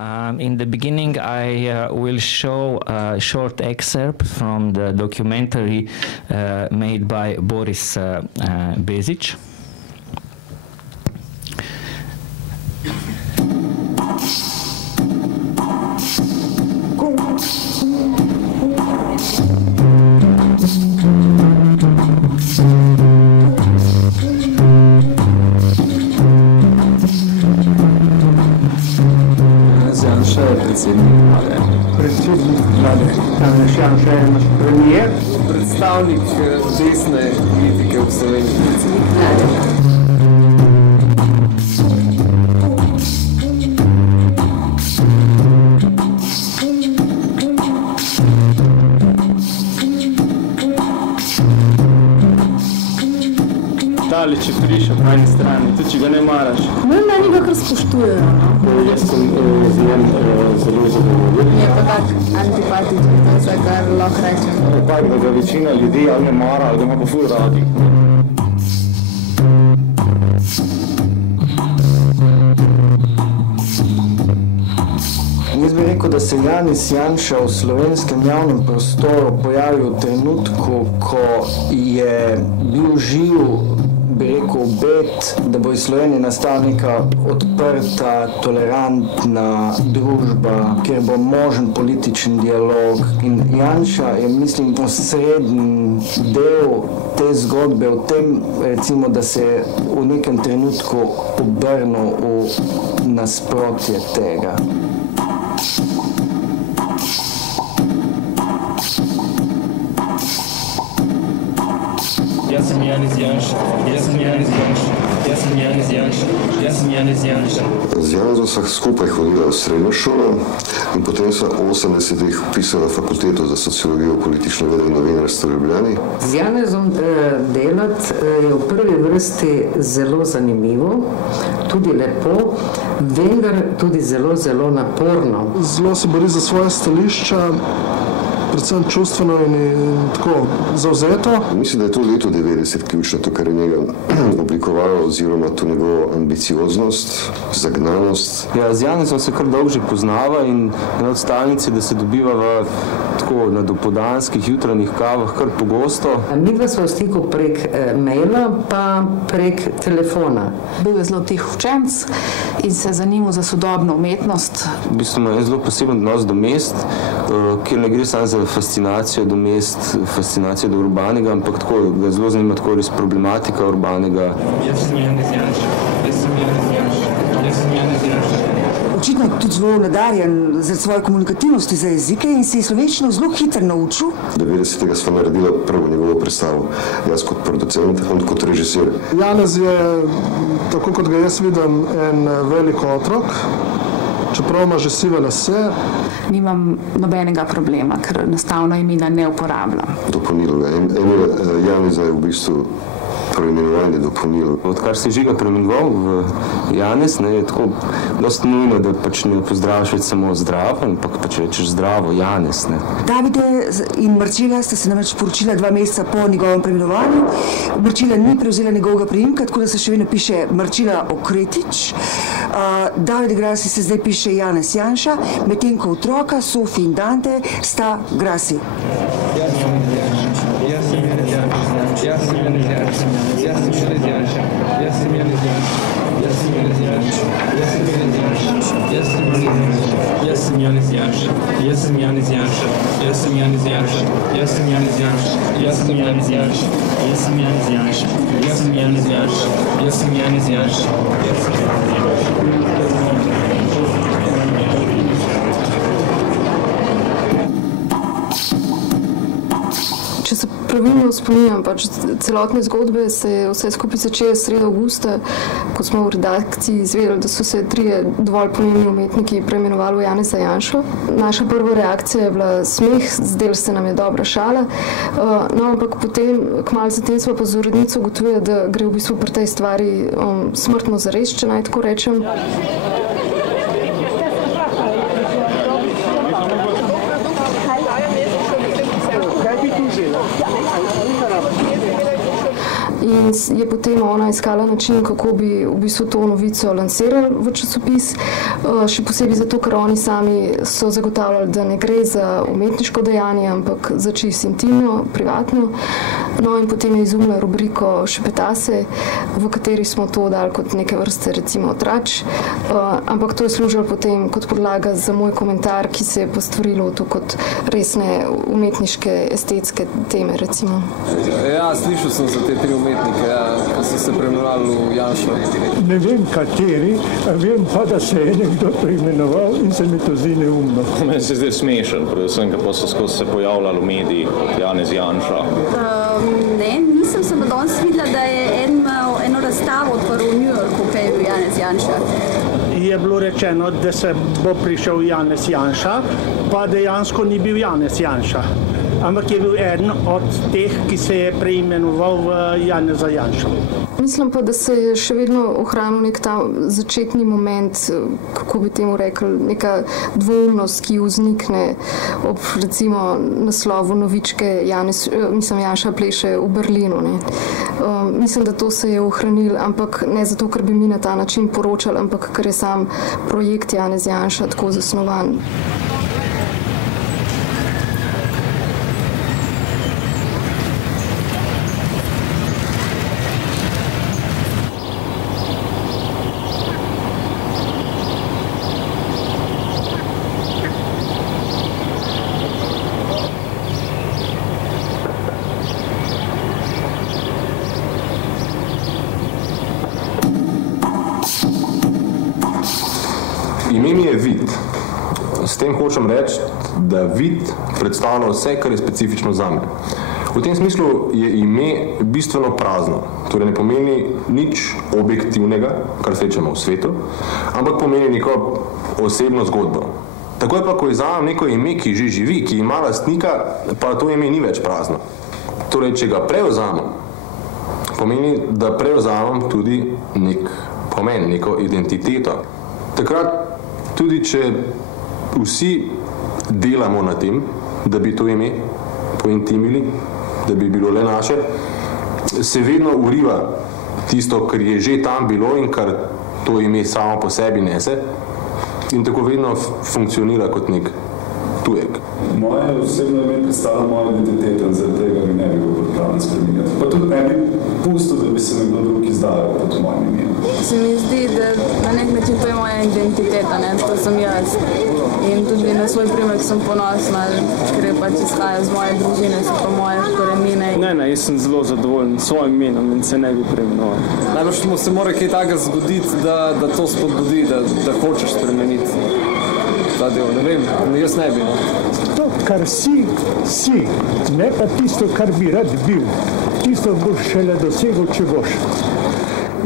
In the beginning, I will show a short excerpt from the documentary made by Boris Bezic. Janša je predsednik vlade. Predsednik vlade. Janez Janša je naš premijer. Predstavnik desne politike v Sloveniji. Predsednik vlade. Tali, če prišel po eni strani, tudi če ga ne maraš. Meni ga kar spoštujejo. Jaz sem z njem zelo zadovoljen. Je pa tak antipatičen, to je kar lahko rečem. Tak, da ga večina ljudi ali ne mara, ali ga ima pa ful radi. Jaz bi rekel, da se Janez Janša v slovenskem javnem prostoru pojavil v trenutku, ko je bil živ, bi rekel, obet, da bo iz Slovenije nastala neka odprta, tolerantna družba, kjer bo možen političen dialog. In Janša je, mislim, osrednji del te zgodbe v tem, recimo, da se je v nekem trenutku obrnil v nasprotje tega. Jaz sem Janez Janša, jaz sem Janez Janša, jaz sem Janez Janša, jaz sem Janez Janša. Z Janezom sva skupaj hodila v srednjo šolo in potem sva v 80-ih vpisala fakulteto za sociologijo, politične vede in novinarstvo v Ljubljani. Z Janezom delati je v prvi vrsti zelo zanimivo, tudi lepo, vendar tudi zelo, zelo naporno. Zelo se bori za svoje stališča, predvsem čustveno in tako zavzeto. Mislim, da je to leto 90 ključno, to, kar je njega oblikovalo, oziroma to njegovo ambicioznost, zagnanost. Ja, z Janezom se kar dolgo že poznava in ena od stalnic je, da se dobiva tako na dopoldanskih jutranjih kavah kar pogosto. Midva sva v stiku prek maila pa prek telefona. Bil je zelo tih učenc in se zanimal za sodobno umetnost. V bistvu ima zelo poseben odnos do mest, kjer ne gre samo za fascinacijo do mest, fascinacijo do urbanega, ampak tako ga zelo zanima tako res problematika urbanega. Jaz sem Janez Janša, jaz sem Janez Janša, jaz sem Janez Janša. Očitno je tudi zelo nadarjen za svoje komunikativnosti za jezike in se je slovenščino zelo hitro naučil. 90-ega sva naredila prvo njegovo predstavo, jaz kot producent, on kot režiser. Janez je, tako kot ga jaz vidim, en velik otrok, čeprav ima že sive lase. Nimam nobenega problema, ker enostavno imena ne uporabljam. Dopolnilo ga. Janeza je v bistvu preimenovanje dopolnilo. Odkar se je Žiga preimenoval v Janez, je tako dosti nujno, da pač ne pozdraviš več samo zdravo, ampak pač rečeš zdravo, Janez. Davide in Marčela sta se namreč poročila 2 meseca po njegovem preimenovanju. Marčela ni prevzela njegovega priimka, tako da se še vedno piše Marčela Okretič. Davide Grasi se zdaj piše Janez Janša, medtem ko otroka, Sofi in Dante, sta Grasi. Jaz sem Janez Janša, jaz sem Janez Janša, jaz sem Janez Janša, jaz sem Janez Janša, jaz sem Janez Janša, jaz sem Janez Janša, jaz sem Janez Janša, jaz sem Janez Janša, jaz sem Janez Janša, jaz sem Janez Janša, jaz sem Janez Janša, jaz sem Janez Janša, jaz sem Janez Janša, jaz sem Janez Janša. Če se pravilno spominjam, pač celotne zgodbe se je vse skupaj začelo sredi avgusta, ko smo v redakciji izvedeli, da so se 3 dovolj pomembni umetniki preimenovali v Janeza Janšo. Naša prva reakcija je bila smeh, zdelo se nam je dobra šala, no ampak potem, kmalu zatem smo pa z urednico ugotovili, da gre v bistvu pri tej stvari smrtno zares, če naj tako rečem. in je potem ona iskala način, kako bi v bistvu to novico lansirali v časopis, še posebej zato, ker oni sami so zagotavljali, da ne gre za umetniško dejanje, ampak za čisto intimno, privatno. No in potem je izumila rubriko Šepetase, v kateri smo to dali kot neke vrste recimo trač, ampak to je služilo potem kot podlaga za moj komentar, ki se je postvorilo to kot resne umetniške, estetske teme recimo. Ja, slišal sem za te 3 umetnike, ki so se preimenovali v Janšo. Ne vem kateri, vem pa, da se je nekdo preimenoval in se mi to zdi neumno. Meni se zdaj smešen, predvsem, ker pa so skozi se pojavljali v medijih kot Janez Janša. Ne, nisem se pa danes videla, da je eno razstavo odprl v New Yorku, kaj je bil Janez Janša. Je bilo rečeno, da se bo prišel Janez Janša, pa dejansko ni bil Janez Janša, ampak je bil eden od teh, ki se je preimenoval v Janeza Janša. Mislim pa, da se je še vedno ohranil nek ta začetni moment, kako bi temu rekli, neka dvoumnost, ki vznikne ob recimo naslovu novičke Janša pleše v Berlinu. Ne. Mislim, da to se je ohranil, ampak ne zato, ker bi mi na ta način poročali, ampak ker je sam projekt Janez Janša tako zasnovan. Ime mi je vid. S tem hočem reči, da vid predstavlja vse, kar je specifično zame. V tem smislu je ime bistveno prazno, torej ne pomeni nič objektivnega, kar srečamo v svetu, ampak pomeni neko osebno zgodbo. Tako je pa, ko izzamem neko ime, ki že živi, ki ima lastnika, pa to ime ni več prazno. Torej, če ga prevzamem, pomeni, da prevzamem tudi nek pomen, neko identiteto. Takrat, tudi če vsi delamo na tem, da bi to ime pointimili, da bi bilo le naše, se vedno uriva tisto, kar je že tam bilo in kar to ime samo po sebi nese in tako vedno funkcionira kot nek tujek. Moje osebno ime predstavlja mojo identiteto in zaradi tega mi ne bi bilo pripravljeno spreminjati. Pa tudi ne bi pustil, da bi se nekdo drug izdajal pod mojim imenom. Se mi zdi, da na nek način to je moja identiteta, ne? To sem jaz. In tudi na svoj primek sem ponosna, ker je pač izhaja z moje družine, so pa moje korenine. Ne, jaz sem zelo zadovoljen s svojim imenom in se ne bi preimenoval. Najbolj se mora kaj takega zgoditi, da to spodbudi, da hočeš spremeniti ta del. Ne vem, jaz ne bi. To, kar si, ne pa tisto, kar bi rad bil. Tisto boš šele dosegel, če boš.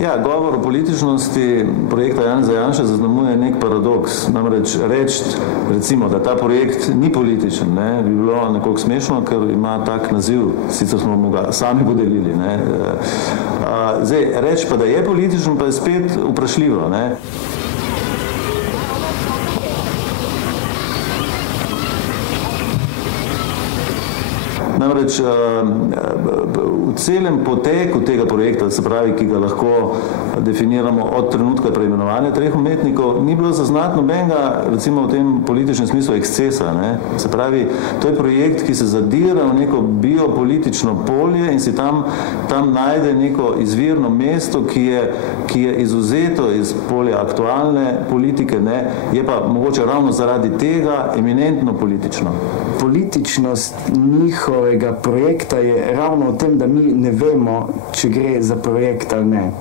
Ja, govor o političnosti projekta Janeza Janše zaznamuje nek paradoks. Namreč reči, recimo, da ta projekt ni političen, ne, bi bilo nekoliko smešno, ker ima tak naziv, sicer smo ga sami podelili. Ne. Zdaj, reči pa, da je političen, pa je spet vprašljivo. Ne. Namreč v celem poteku tega projekta, se pravi, ki ga lahko definiramo od trenutka preimenovanja 3 umetnikov, ni bilo zaznati nobenega, recimo v tem političnem smislu, ekscesa. Ne? Se pravi, to je projekt, ki se zadira v neko biopolitično polje in si tam najde neko izvirno mesto, ki je izuzeto iz polja aktualne politike, ne? Je pa mogoče ravno zaradi tega eminentno politično. Političnost njihovega projekta je ravno v tem, da mi ne vemo, če gre za projekt ali ne.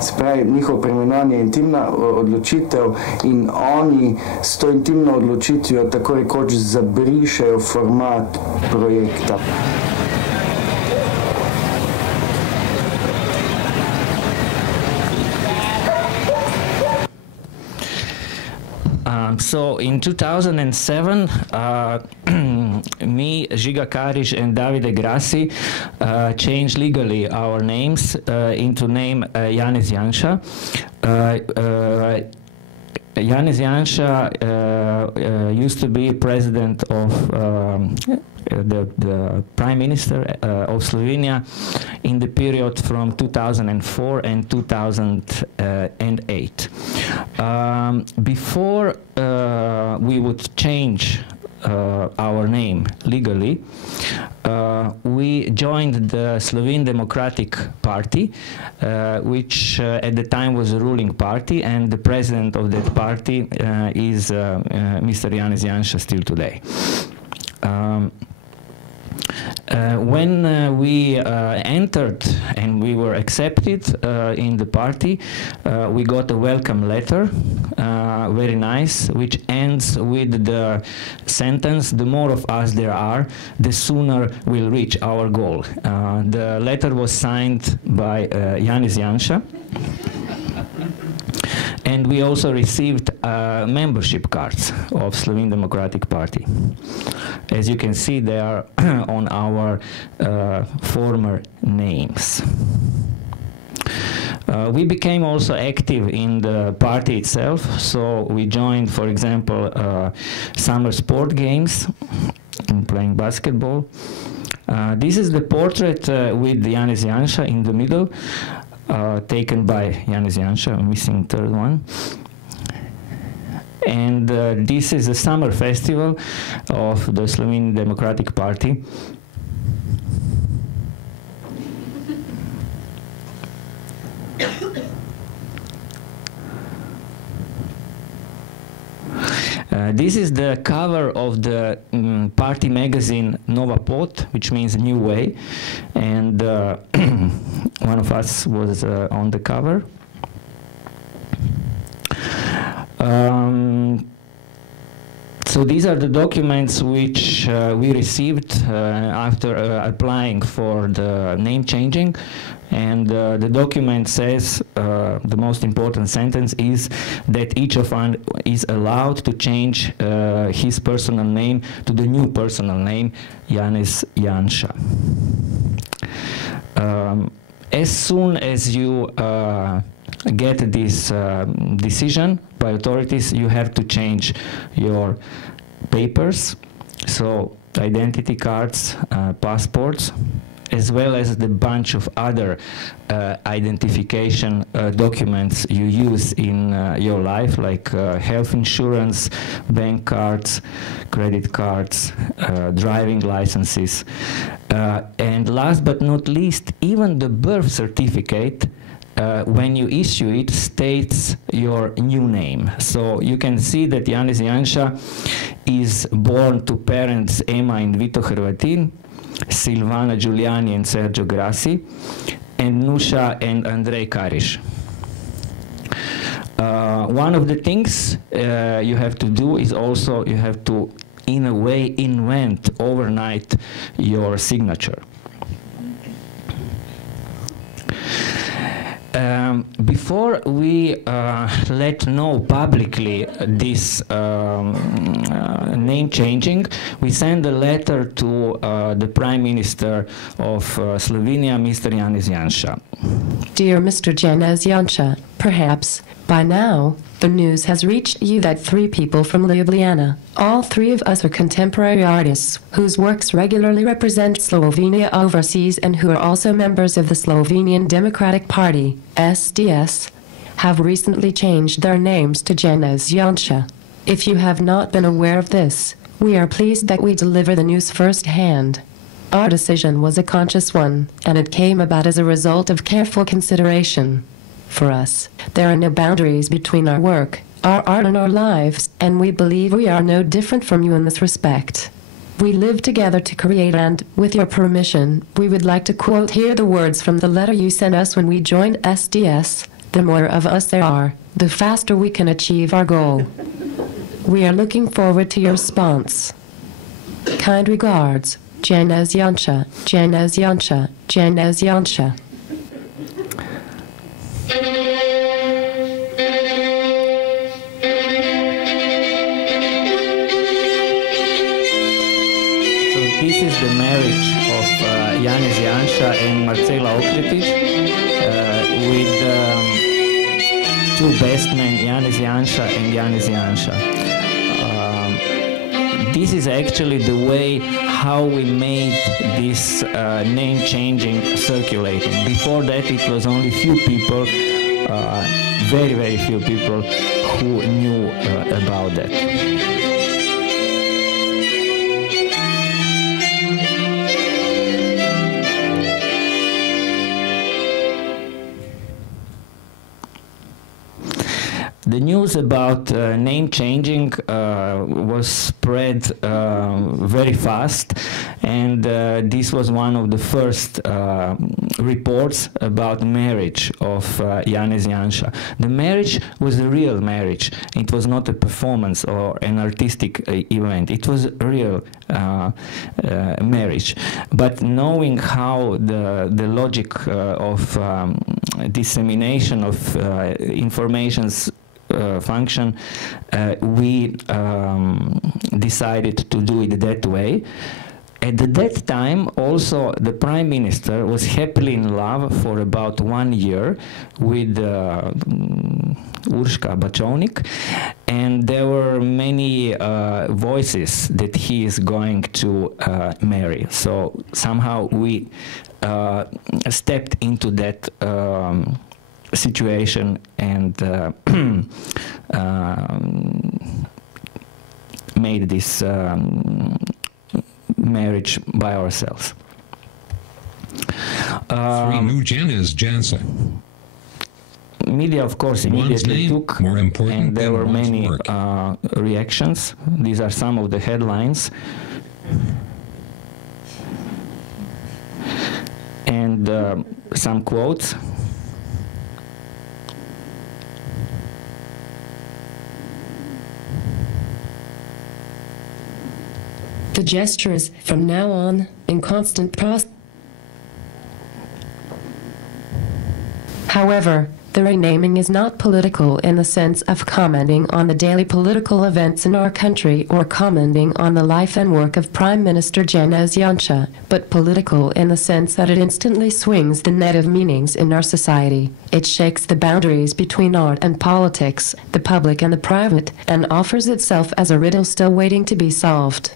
Se pravi, njihovo preimenovanje je intimna odločitev in oni s to intimno odločitvijo tako rekoč zabrišejo format projekta. So in 2007, me, Žiga Karič and Davide Grassi changed legally our names into name Janez Janša. Janez Janša used to be president of the Prime Minister of Slovenia in the period from 2004 and 2008. Before we would change our name legally, we joined the Slovene Democratic Party, which at the time was a ruling party, and the president of that party is Mr. Janez Janša still today. When we entered and we were accepted in the party, we got a welcome letter, very nice, which ends with the sentence, "The more of us there are, the sooner we'll reach our goal." The letter was signed by Janez Janša. And we also received membership cards of Slovene Democratic Party. As you can see, they are on our former names. We became also active in the party itself, so we joined, for example, summer sport games, playing basketball. This is the portrait with Janez Janša in the middle, taken by Janez Janša, missing third one. And this is a summer festival of the Slovene Democratic Party. This is the cover of the party magazine Nova Pot, which means New Way, and one of us was on the cover. So these are the documents which we received after applying for the name changing, and the document says the most important sentence is that each of us is allowed to change his personal name to the new personal name, Janez Janša. As soon as you get this decision by authorities, you have to change your papers, so identity cards, passports, as well as the bunch of other identification documents you use in your life, like health insurance, bank cards, credit cards, driving licenses, and last but not least, even the birth certificate, when you issue it, states your new name. So you can see that Janez Janša is born to parents Emma and Vito Hrvatin, Silvana Giuliani and Sergio Grassi, and Nusha and Andrej Kariš. One of the things you have to do is also you have to, in a way, invent overnight your signature. Before we let know publicly this name changing, we send a letter to the Prime Minister of Slovenia, Mr. Janez Janša. Dear Mr. Janez Janša, perhaps by now the news has reached you that 3 people from Ljubljana, all 3 of us are contemporary artists whose works regularly represent Slovenia overseas and who are also members of the Slovenian Democratic Party, SDS, have recently changed their names to Janez Janša. If you have not been aware of this, we are pleased that we deliver the news firsthand. Our decision was a conscious one, and it came about as a result of careful consideration. For us, there are no boundaries between our work, our art and our lives, and we believe we are no different from you in this respect. We live together to create and, with your permission, we would like to quote here the words from the letter you sent us when we joined SDS, "The more of us there are, the faster we can achieve our goal." We are looking forward to your response. Kind regards, Janez Janša, Janez Janša, Janez Janša. This is the marriage of Janez Janša and Marcela Okretič with 2 best men, Janez Janša and Janez Janša. This is actually the way how we made this name changing circulating. Before that, it was only few people, very, very few people who knew about that. The news about name changing was spread very fast, and this was one of the first reports about marriage of Janez Janša. The marriage was a real marriage. It was not a performance or an artistic event. It was a real marriage. But knowing how the logic of dissemination of informations function, we decided to do it that way. At that time, also, the Prime Minister was happily in love for about 1 year with Urška Bačovnik, and there were many voices that he is going to marry. So somehow we stepped into that situation and made this marriage by ourselves. Three new Janez Janša. Media, of course, immediately took, and there were many reactions. These are some of the headlines. And some quotes. The gesture is, from now on, in constant process. However, the renaming is not political in the sense of commenting on the daily political events in our country or commenting on the life and work of Prime Minister Janez Janša, but political in the sense that it instantly swings the net of meanings in our society. It shakes the boundaries between art and politics, the public and the private, and offers itself as a riddle still waiting to be solved.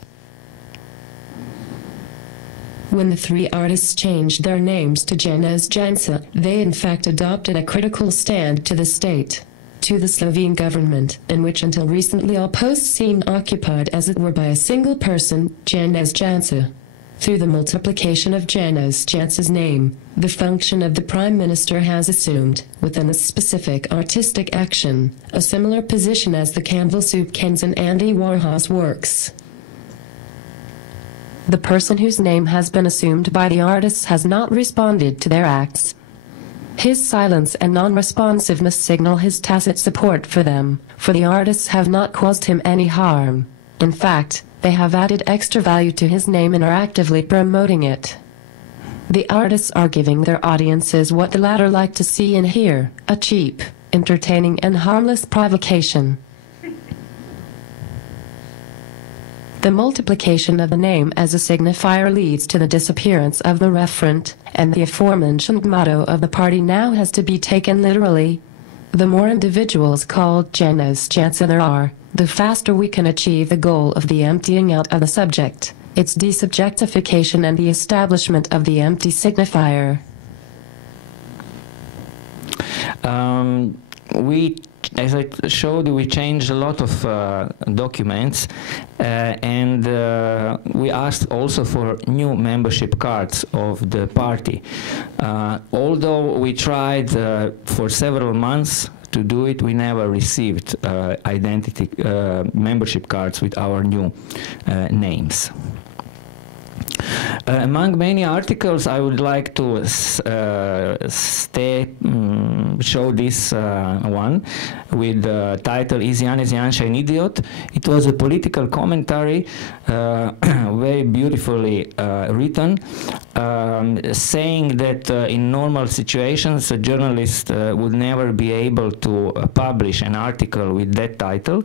When the three artists changed their names to Janez Janša, they in fact adopted a critical stand to the state, to the Slovene government, in which until recently all posts seemed occupied as it were by a single person, Janez Janša. Through the multiplication of Janez Janša's name, the function of the Prime Minister has assumed, within a specific artistic action, a similar position as the Campbell Soup Cans and Andy Warhol's works. The person whose name has been assumed by the artists has not responded to their acts. His silence and non-responsiveness signal his tacit support for them, for the artists have not caused him any harm. In fact, they have added extra value to his name and are actively promoting it. The artists are giving their audiences what the latter like to see and hear, a cheap, entertaining and harmless provocation. The multiplication of the name as a signifier leads to the disappearance of the referent, and the aforementioned motto of the party now has to be taken literally. The more individuals called Janez Janša there are, the faster we can achieve the goal of the emptying out of the subject, its desubjectification and the establishment of the empty signifier. As I showed you, we changed a lot of documents, and we asked also for new membership cards of the party. Although we tried for several months to do it, we never received identity membership cards with our new names. Among many articles, I would like to show this one with the title, "Is Janez Janša an Idiot?" It was a political commentary, very beautifully written, saying that in normal situations a journalist would never be able to publish an article with that title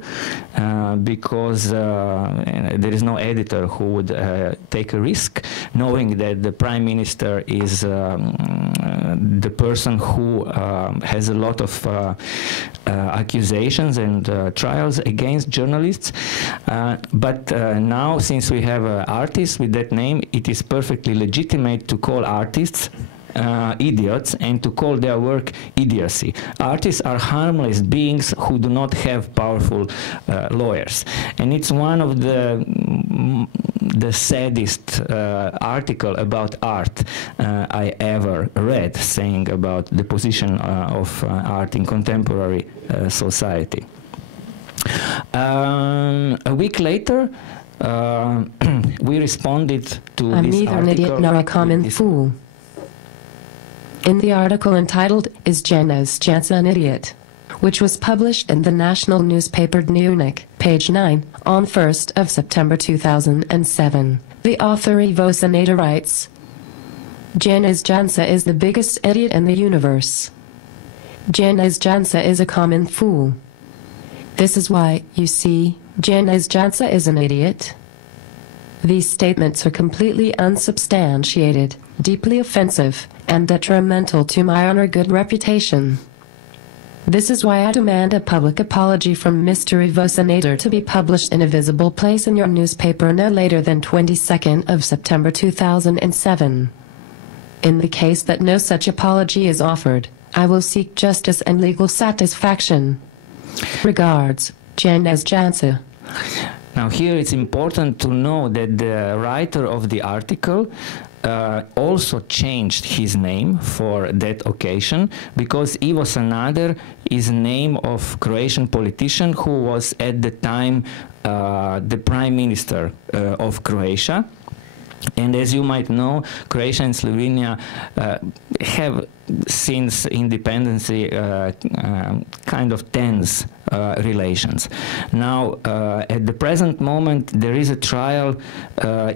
because there is no editor who would take a risk. knowing that the Prime Minister is the person who has a lot of accusations and trials against journalists. But now, since we have artists with that name, it is perfectly legitimate to call artists idiots and to call their work idiocy. Artists are harmless beings who do not have powerful lawyers. And it's one of the saddest article about art I ever read, saying about the position of art in contemporary society. A week later, we responded to I'm this neither article. an idiot nor a common fool. In the article entitled, Is Janez Janša an Idiot?, which was published in the national newspaper Dnevnik, page 9, on 1st of September 2007, the author Ivo Sanader writes, Janez Janša is the biggest idiot in the universe. Janez Janša is a common fool. This is why, you see, Janez Janša is an idiot. These statements are completely unsubstantiated, deeply offensive, and detrimental to my honor-good reputation. This is why I demand a public apology from Mr. Ivo Sanader to be published in a visible place in your newspaper no later than 22nd of September 2007. In the case that no such apology is offered, I will seek justice and legal satisfaction. Regards, Janez Janša. Now here it's important to know that the writer of the article also changed his name for that occasion, because Ivo Sanader is a name of Croatian politician who was at the time the Prime Minister of Croatia. And as you might know, Croatia and Slovenia have since independence kind of tense relations. Now, at the present moment, there is a trial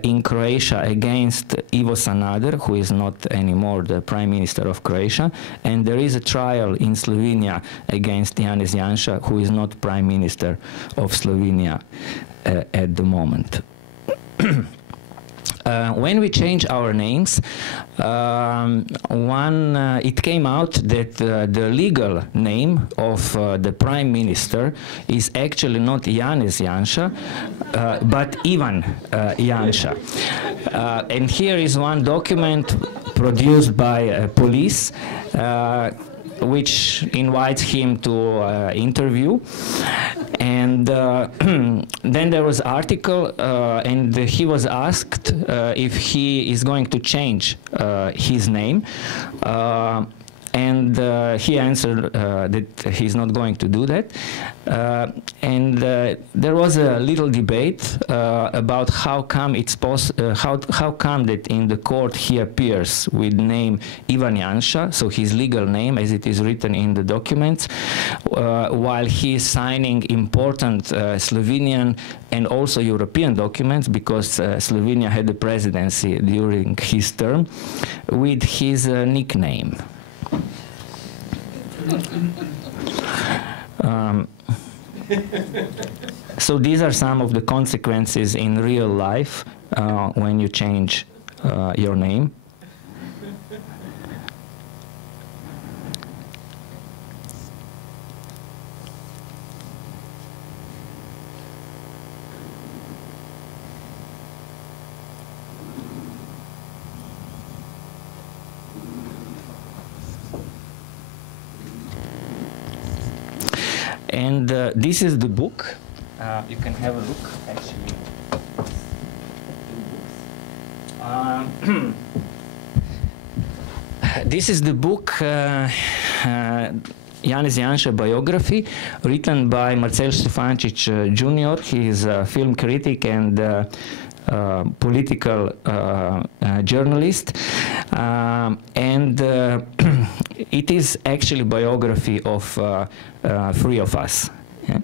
in Croatia against Ivo Sanader, who is not anymore the Prime Minister of Croatia, and there is a trial in Slovenia against Janez Janša, who is not Prime Minister of Slovenia at the moment. When we change our names, it came out that the legal name of the Prime Minister is actually not Janez Janša, but Ivan Janša. And here is one document produced by police, which invites him to interview. And then there was article, and he was asked if he is going to change his name. And he answered that he's not going to do that. And there was a little debate about how come it's how come that in the court he appears with name Ivan Janša, so his legal name as it is written in the documents, while he is signing important Slovenian and also European documents, because Slovenia had the presidency during his term, with his nickname. So these are some of the consequences in real life when you change your name. And this is the book. You can have a look, actually. This is the book, Janez Janša biography, written by Marcel Štefančič Jr. He is a film critic and political journalist, and it is actually biography of three of us. Yeah.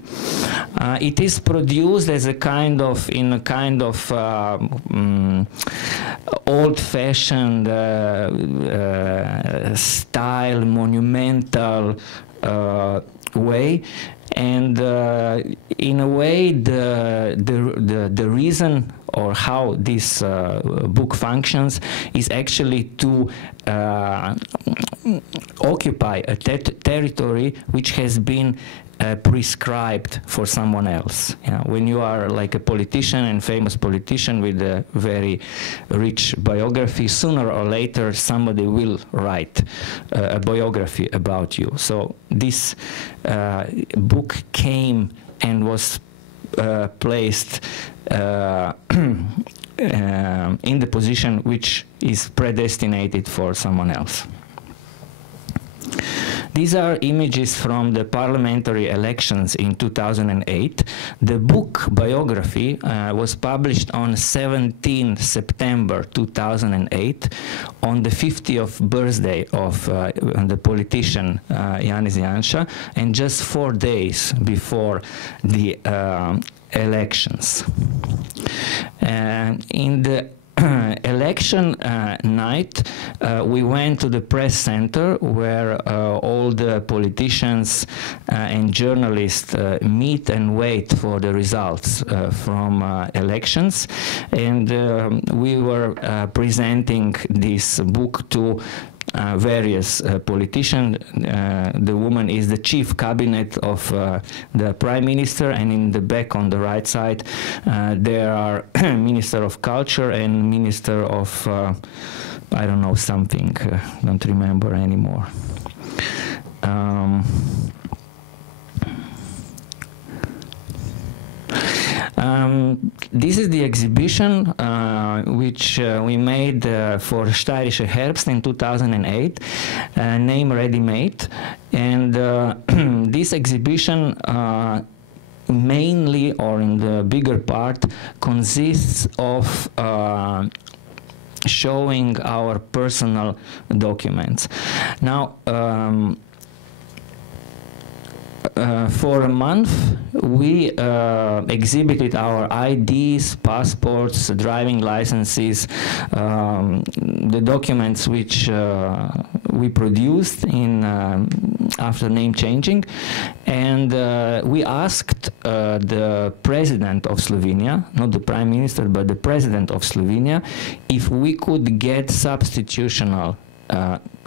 It is produced as a kind of, in a kind of old-fashioned style, monumental way. And in a way, the reason or how this book functions is actually to occupy a territory which has been prescribed for someone else. When you are like a politician and famous politician with a very rich biography, sooner or later somebody will write a biography about you. So this book came and was placed in the position which is predestinated for someone else. These are images from the parliamentary elections in 2008. The book biography was published on 17 September 2008, on the 50th birthday of the politician Janez Janša, and just 4 days before the elections. In the election night, we went to the press center where all the politicians and journalists meet and wait for the results from elections, and we were presenting this book to various politicians. The woman is the chief cabinet of the prime minister, and in the back on the right side there are Minister of Culture and Minister of I don't know something, don't remember anymore. This is the exhibition which we made for Steirische Herbst in 2008, named Readymade, and this exhibition mainly, or in the bigger part, consists of showing our personal documents. Now, for a month, we exhibited our IDs, passports, driving licenses, the documents which we produced in after name changing, and we asked the president of Slovenia, not the prime minister, but the president of Slovenia, if we could get substitutional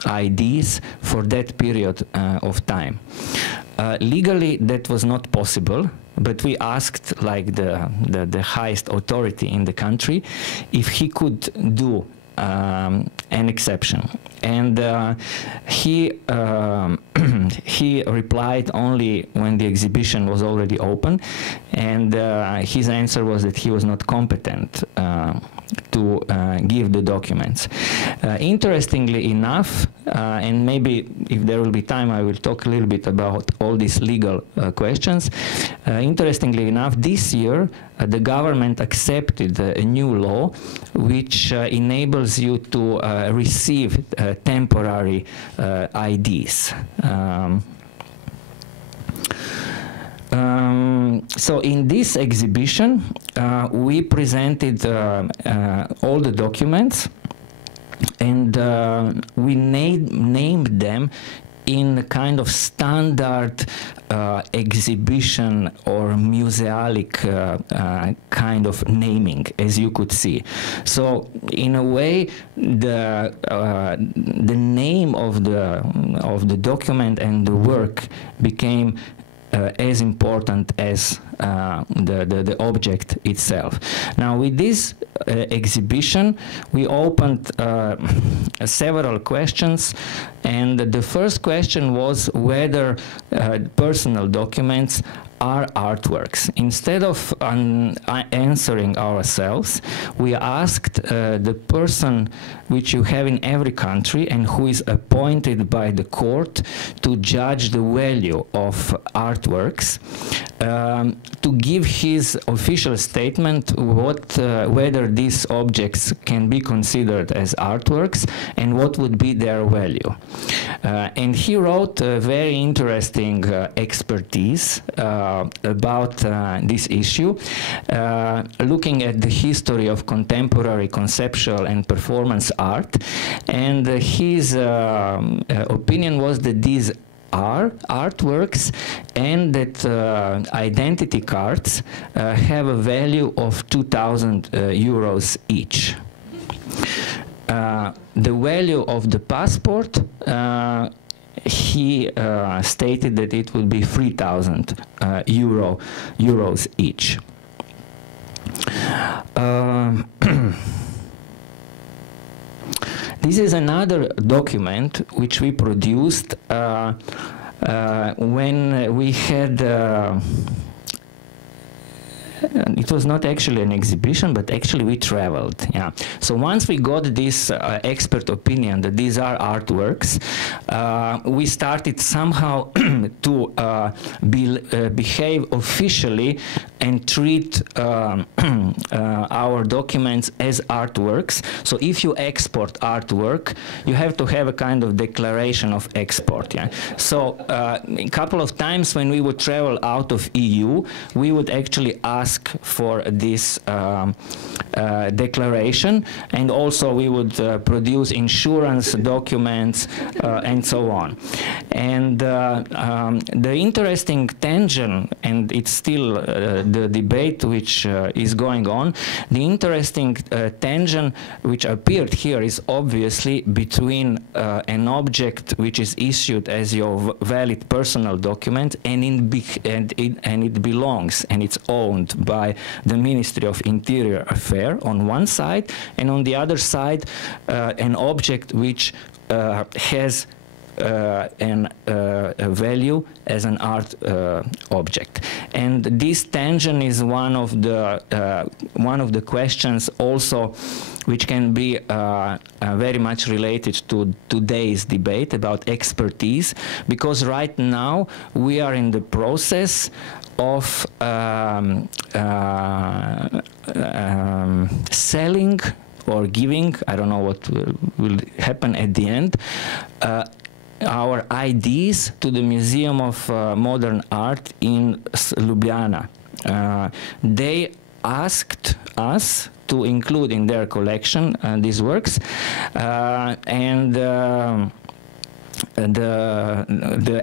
IDs for that period of time. Legally, that was not possible, but we asked, like the highest authority in the country, if he could do an exception, and he replied only when the exhibition was already open, and his answer was that he was not competent to give the documents. Interestingly enough, and maybe if there will be time I will talk a little bit about all these legal questions. Interestingly enough, this year the government accepted a new law which enables you to receive temporary IDs. So in this exhibition, we presented all the documents, and we named them in a kind of standard exhibition or musealic kind of naming, as you could see. So in a way, the name of the document and the work became as important as the object itself. Now, with this exhibition, we opened several questions, and the first question was whether personal documents are artworks. Instead of answering ourselves, we asked the person which you have in every country and who is appointed by the court to judge the value of artworks to give his official statement whether these objects can be considered as artworks and what would be their value. And he wrote a very interesting expertise about this issue, looking at the history of contemporary conceptual and performance art, and his opinion was that these are artworks, and that identity cards have a value of 2,000 euros each. The value of the passport, he stated that it would be 3,000 euros each. This is another document which we produced when we had it was not actually an exhibition, but actually we traveled. Yeah. So once we got this expert opinion that these are artworks, we started somehow to behave officially and treat our documents as artworks. So if you export artwork, you have to have a kind of declaration of export. Yeah. So a couple of times when we would travel out of EU, we would actually ask for this declaration, and also we would produce insurance documents and so on. And the interesting tension, and it's still the debate which is going on, the interesting tension which appeared here is obviously between an object which is issued as your valid personal document and it belongs and it's owned by the Ministry of Interior Affairs on one side, and on the other side an object which has a value as an art object. And this tension is one of the questions also which can be very much related to today's debate about expertise, because right now we are in the process of selling or giving, I don't know what will happen at the end, our IDs to the Museum of Modern Art in Ljubljana. They asked us to include in their collection these works, and the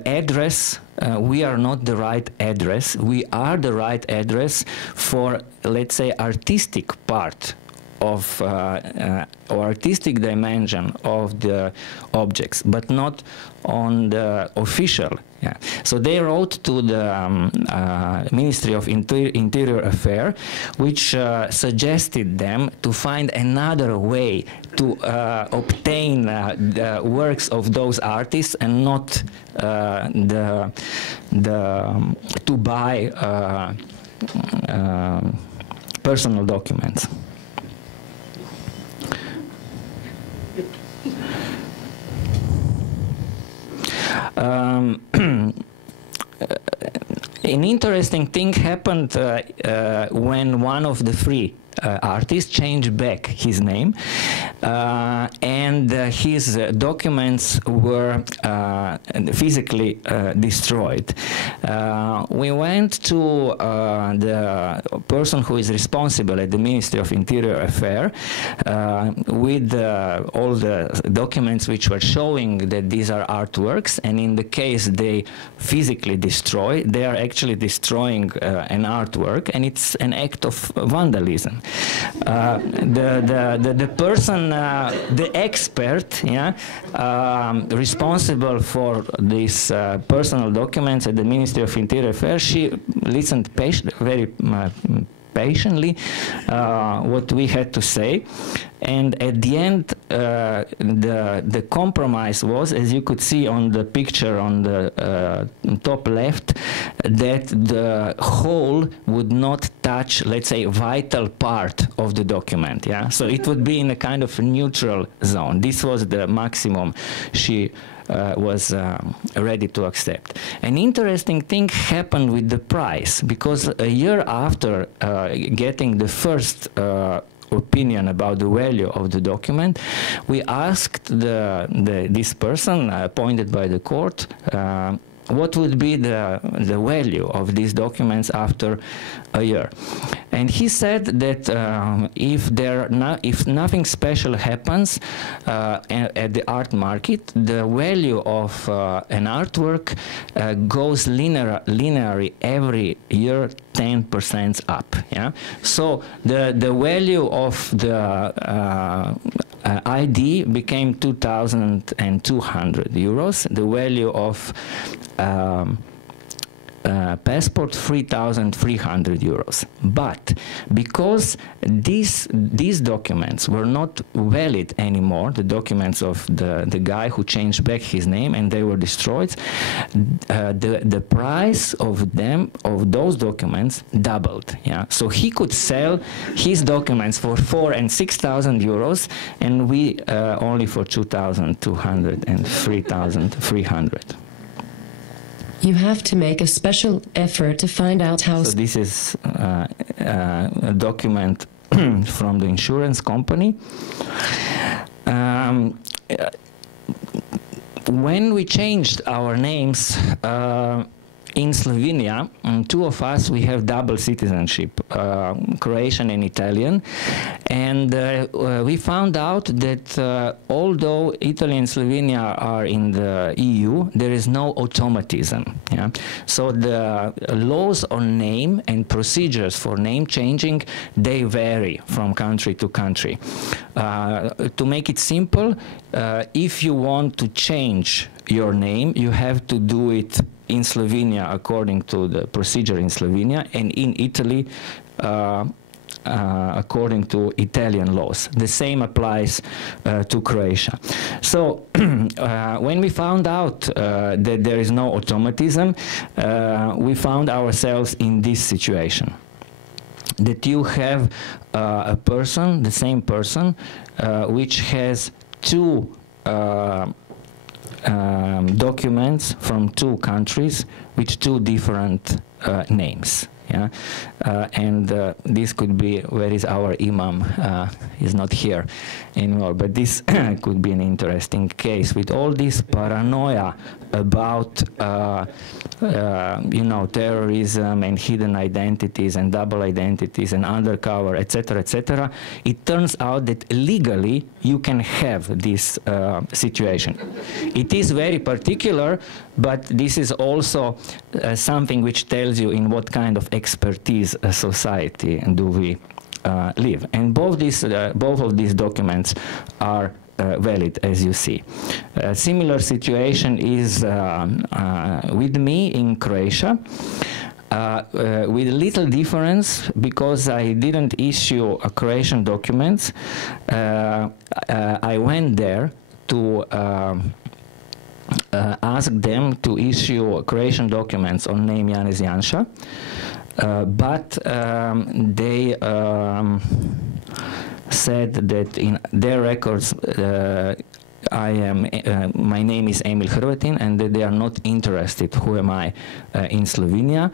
address, we are not the right address. We are the right address for, let's say, artistic part of or artistic dimension of the objects, but not on the official. Yeah. So they wrote to the Ministry of Interior Affairs, which suggested them to find another way to obtain the works of those artists and not to buy personal documents. An interesting thing happened when one of the three artists changed back his name, and his documents were physically destroyed. We went to the person who is responsible at the Ministry of Interior Affairs with all the documents which were showing that these are artworks, and in the case they physically destroy, they are actually destroying an artwork, and it's an act of vandalism. The person, the expert, yeah, responsible for these personal documents at the Ministry of Interior Affairs, she listened very patiently what we had to say, and at the end the compromise was, as you could see on the picture on the top left, that the whole would not touch, let's say, vital part of the document. Yeah, so it would be in a kind of neutral zone. This was the maximum she was ready to accept. An interesting thing happened with the price, because a year after getting the first opinion about the value of the document, we asked this person appointed by the court what would be the value of these documents after a year. And he said that if nothing special happens at the art market, the value of an artwork goes linearly every year 10% up. Yeah. So the value of the ID became 2,200 euros. The value of passport 3,300 euros. But because these documents were not valid anymore, the documents of the guy who changed back his name, and they were destroyed, the price of those documents doubled. Yeah, so he could sell his documents for 4,000 and 6,000 euros, and we only for 2,200 and 3,300. You have to make a special effort to find out how... So this is a document from the insurance company. When we changed our names in Slovenia, two of us, we have double citizenship, Croatian and Italian, and we found out that although Italy and Slovenia are in the EU, there is no automatism. Yeah? So the laws on name and procedures for name changing, they vary from country to country. To make it simple, if you want to change your name, you have to do it in Slovenia according to the procedure in Slovenia, and in Italy according to Italian laws. The same applies to Croatia. So when we found out that there is no automatism, we found ourselves in this situation. That you have a person, the same person, which has two documents from two countries with two different names. Yeah, and this could be, where is our imam? He's not here anymore, but this could be an interesting case with all this paranoia about you know, terrorism and hidden identities and double identities and undercover, etc., etc. It turns out that legally you can have this situation. It is very particular, but this is also something which tells you in what kind of expertise society do we live. And both of these documents are valid, as you see. A similar situation is with me in Croatia, with a little difference, because I didn't issue a Croatian documents. I went there to ask them to issue Croatian documents on name Janez Janša, but they said that in their records my name is Emil Hrvatin, and that they are not interested who am I in Slovenia.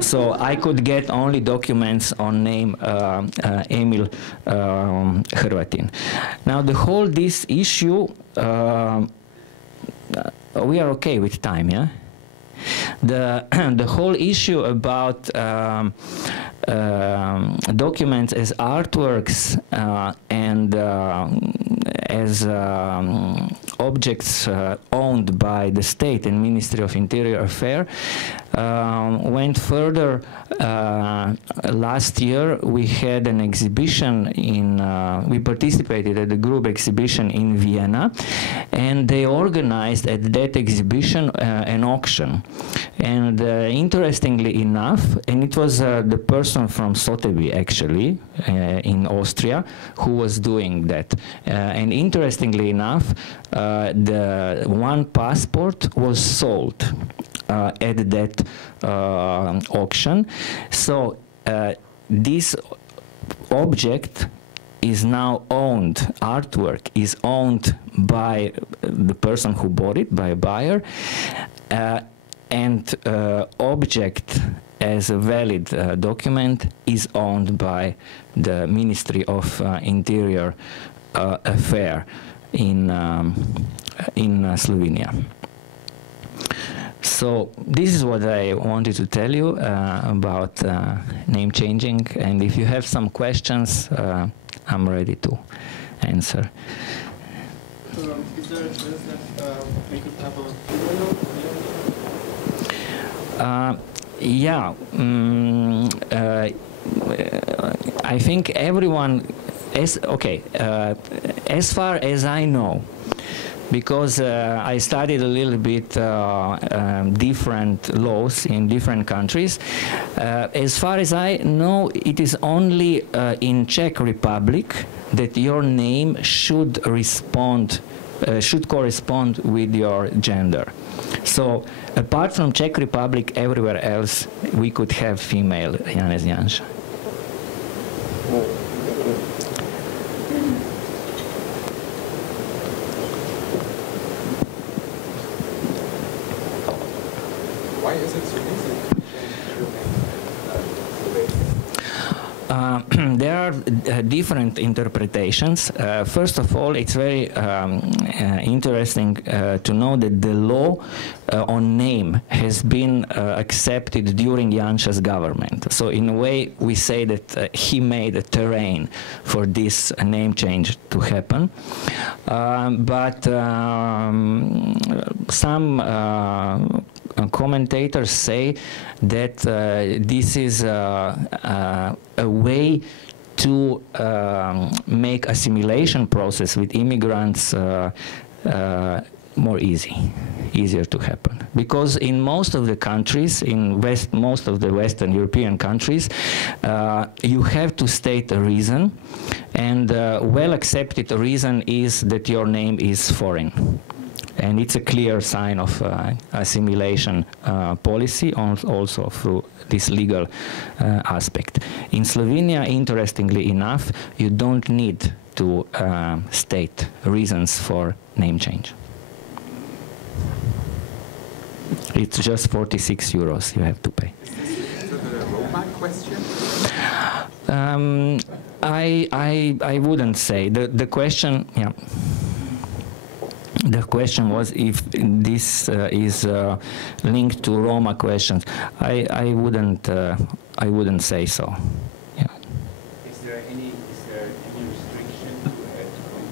So I could get only documents on name Emil Hrvatin. Now the whole this issue, we are okay with time, yeah? The whole issue about documents as artworks and as objects owned by the state and Ministry of Interior Affairs went further. Last year we had an exhibition in, we participated at the group exhibition in Vienna, and they organized at that exhibition an auction. And interestingly enough, and it was the person from Sotheby actually in Austria who was doing that. And interestingly enough, the one passport was sold at that auction. So this object is now owned, artwork is owned by the person who bought it, by a buyer, and object as a valid document is owned by the Ministry of Interior Affairs in Slovenia. So this is what I wanted to tell you about name changing, and if you have some questions, I'm ready to answer. Is there a chance that we could have a yeah, I think everyone, as far as I know, because I studied a little bit different laws in different countries. As far as I know, it is only in Czech Republic that your name should correspond with your gender. So apart from Czech Republic, everywhere else we could have female Janez Janša. Why is it so easy to change your name? There are different interpretations. First of all, it's very interesting to know that the law on name has been accepted during Janša's government. So in a way, we say that he made a terrain for this name change to happen. But some commentators say that this is a way to make assimilation process with immigrants more easier to happen. Because in most of the countries, in most of the Western European countries, you have to state a reason, and well-accepted reason is that your name is foreign. And it's a clear sign of assimilation policy, also through this legal aspect. In Slovenia, interestingly enough, you don't need to state reasons for name change. It's just 46 euros you have to pay. Is this a Roma question? I wouldn't say. The question, yeah. The question was if this is linked to Roma questions. I wouldn't say so. Yeah. Is there any restriction to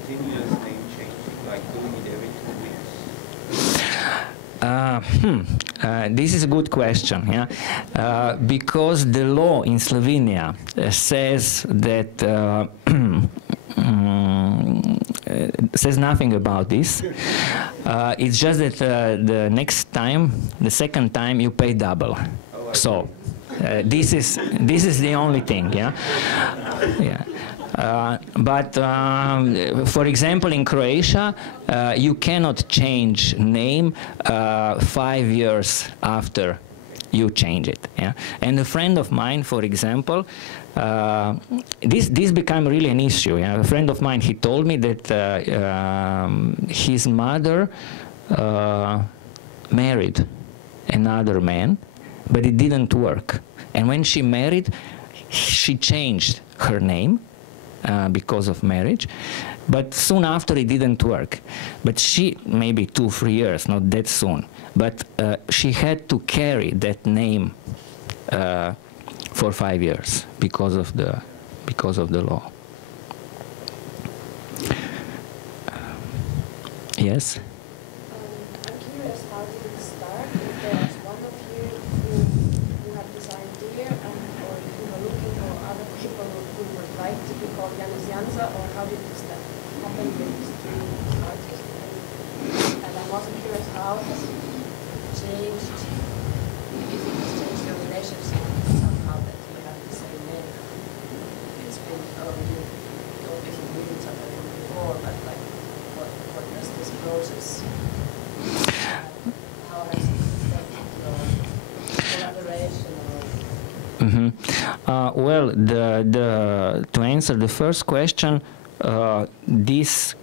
continuous name changing, like doing it every 2 weeks? This is a good question. Yeah, because the law in Slovenia says that. Says nothing about this. It's just that the next time, the second time, you pay double. So this is the only thing. Yeah, yeah. But for example, in Croatia, you cannot change name 5 years after you change it. Yeah, and a friend of mine, for example. This became really an issue. Yeah? A friend of mine, he told me that his mother married another man, but it didn't work. And when she married, she changed her name because of marriage, but soon after it didn't work. But she, maybe 2-3 years, not that soon, but she had to carry that name for 5 years because of the law. Yes. I'm curious, how did it start? If there was one of you who had this idea, or you were looking for other people who would like to be called Janez Janša, or how did this happen with these 3 artists? And I'm also curious, how has it changed? If it has changed your relationship somehow that you have the same name. It's been, you obviously knew each other before, but like, what was this process? How has it affected your collaboration? Well, to answer the first question, this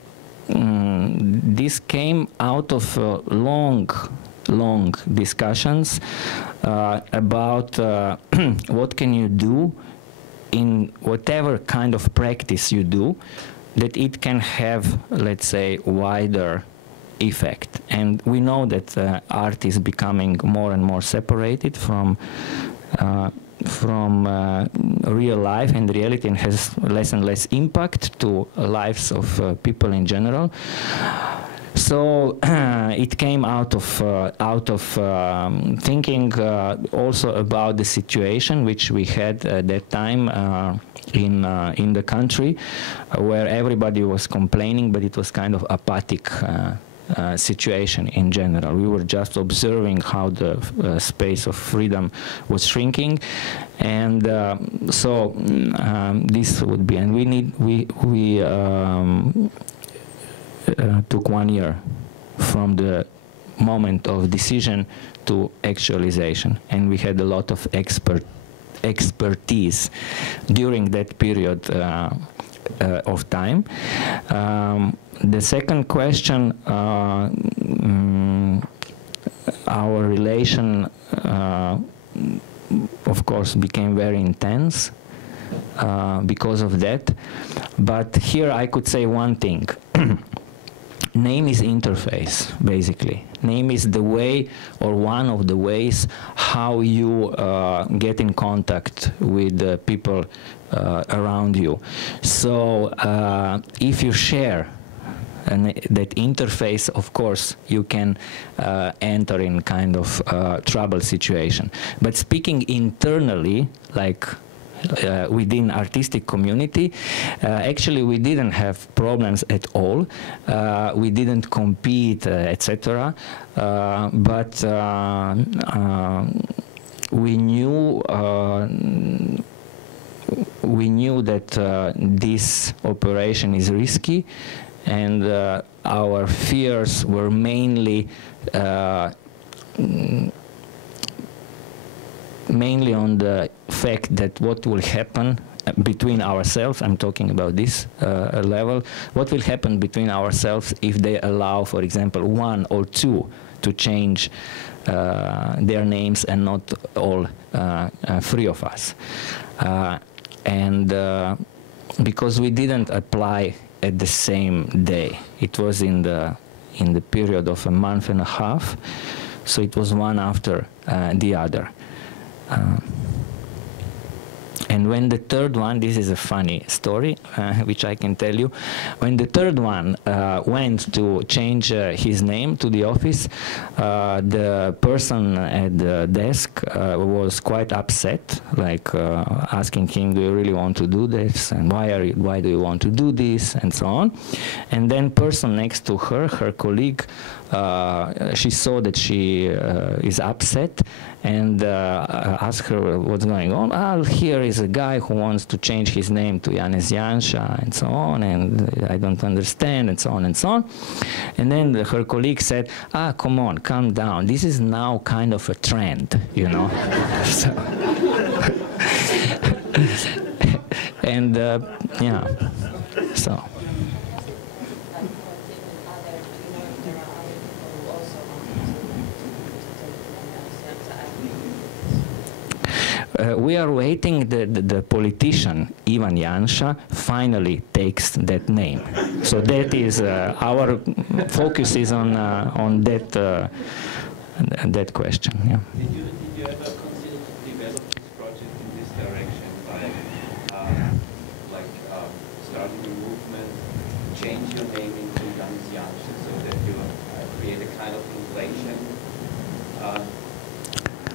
came out of long discussions about what can you do in whatever kind of practice you do, that it can have, let's say, wider effect. And we know that art is becoming more and more separated from real life and reality, and has less and less impact to lives of people in general. So it came out of thinking also about the situation which we had at that time in the country, where everybody was complaining, but it was kind of apathic situation in general. We were just observing how the space of freedom was shrinking, and so this would be. And we took 1 year from the moment of decision to actualization, and we had a lot of expertise during that period of time. The second question, our relation, of course, became very intense because of that. But here I could say one thing. Name is interface, basically. Name is the way, or one of the ways, how you get in contact with the people around you. So if you share that interface, of course, you can enter in kind of trouble situation. But speaking internally, like within artistic community, actually we didn't have problems at all. We didn't compete, etc. But we knew that this operation is risky, and our fears were mainly on the fact that what will happen between ourselves, I'm talking about this level, what will happen between ourselves if they allow, for example, 1 or 2 to change their names and not all 3 of us. And because we didn't apply at the same day, it was in the period of a month and a half, so it was one after the other. And when the third one, this is a funny story, which I can tell you, when the third one went to change his name to the office, the person at the desk was quite upset, like asking him, do you really want to do this, and why do you want to do this, and so on. And then person next to her, her colleague, she saw that she is upset, and asked her what's going on. Oh, here is a guy who wants to change his name to Janez Janša, and so on, and I don't understand, and so on and so on. And then her colleague said, come on, calm down. This is now kind of a trend, you know. So and yeah, so. We are waiting the politician, Ivan Janša, finally takes that name. So that is, our focus is on that question. Yeah. Did you ever consider to develop this project in this direction by starting a movement, change your name into Janez Janša so that you create a kind of inflation,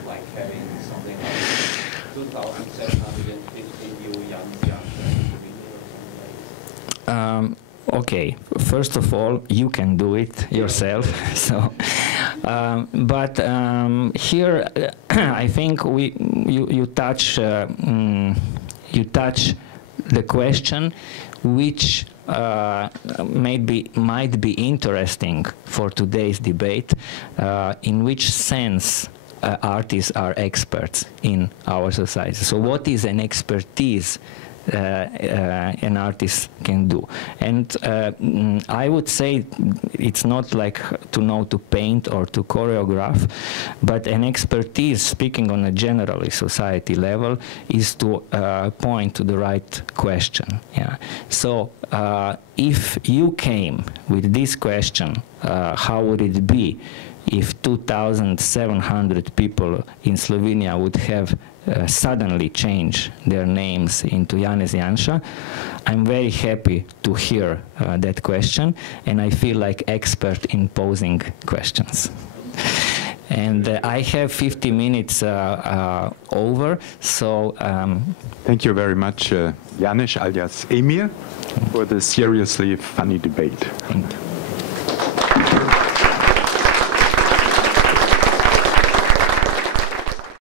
like having something like 2,750 new Janez Janša or something like. Okay, first of all, you can do it yourself. So, but here, I think you touch the question, which might be interesting for today's debate. In which sense artists are experts in our society? So, what is an expertise an artist can do. And I would say it's not like to know to paint or to choreograph, but an expertise, speaking on a generally society level, is to point to the right question. Yeah. So if you came with this question, how would it be if 2,700 people in Slovenia would have suddenly changed their names into Janez Janša? I'm very happy to hear that question, and I feel like expert in posing questions. And I have 50 minutes over, so... Thank you very much, Janez alias Emir, for the seriously funny debate. Thank you.